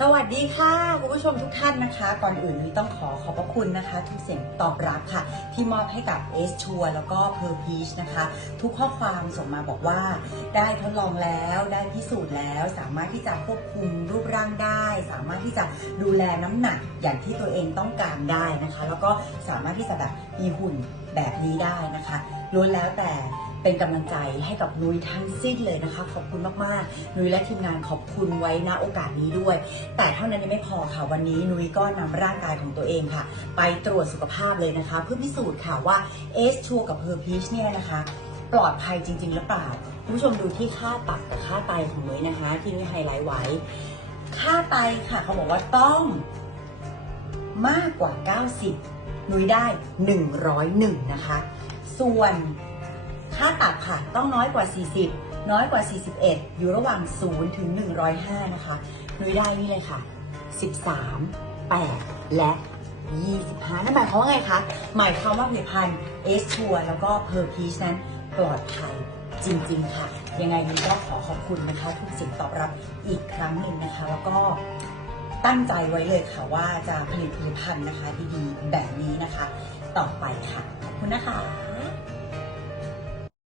สวัสดีค่ะคุณผู้ชมทุกท่านนะคะ ก่อนอื่นนุ้ต้องขอขอบพระคุณนะคะ ทุกเสียงตอบรับค่ะ ที่มอบให้กับเอสชัวแล้วก็เพอร์พีชนะคะ ทุกข้อความส่งมาบอกว่า ได้ทดลองแล้วได้พิสูจน์แล้ว สามารถที่จะควบคุมรูปร่างได้ สามารถที่จะดูแลน้ำหนักอย่างที่ตัวเองต้องการได้นะคะ แล้วก็สามารถที่จะแบบมีหุ่นแบบนี้ได้นะคะล้วนแล้วแต่ เป็นกำลังใจให้กับนุ้ยทั้งสิ้นเลยนะคะ ขอบคุณมากๆ นุ้ยและทีมงานขอบคุณไว้ณโอกาสนี้ด้วย แต่เท่านั้นยังไม่พอค่ะวันนี้นุ้ยก็นำร่างกายของตัวเองค่ะ ไปตรวจสุขภาพเลยนะคะ เพื่อพิสูจน์ค่ะว่าเอสชัวกับเพอร์พีชเนี่ยนะคะ ปลอดภัยจริง ๆ หรือเปล่าคุณผู้ชมดูที่ค่าตับกับค่าไตของนุ้ยนะคะ ที่นุ้ยไฮไลท์ไว้ ค่าไตค่ะ เขาบอกว่าต้องมากกว่า 90นุ้ยได้ 101 นะคะ ส่วน ค่าตับค่ะ ต้องน้อยกว่า 40 น้อยกว่า 41 อยู่ระหว่าง 0 ถึง 105 นะคะหนุ้ยได้นี่เลยค่ะ 13 8 และ 25 นั่นหมายความว่าไงคะ หมายความว่าผลิตภัณฑ์เอสชัวแล้วก็เพอร์พีชนั้นปลอดภัยจริง ๆ ค่ะ ยังไงนุ้ก็ขอขอบคุณนะคะทุกสิ่งตอบรับอีกครั้งหนึ่งนะคะ แล้วก็ตั้งใจไว้เลยค่ะว่าจะผลิตผลิตภัณฑ์นะคะดีๆแบบนี้นะคะ ต่อไปค่ะ ขอบคุณนะคะ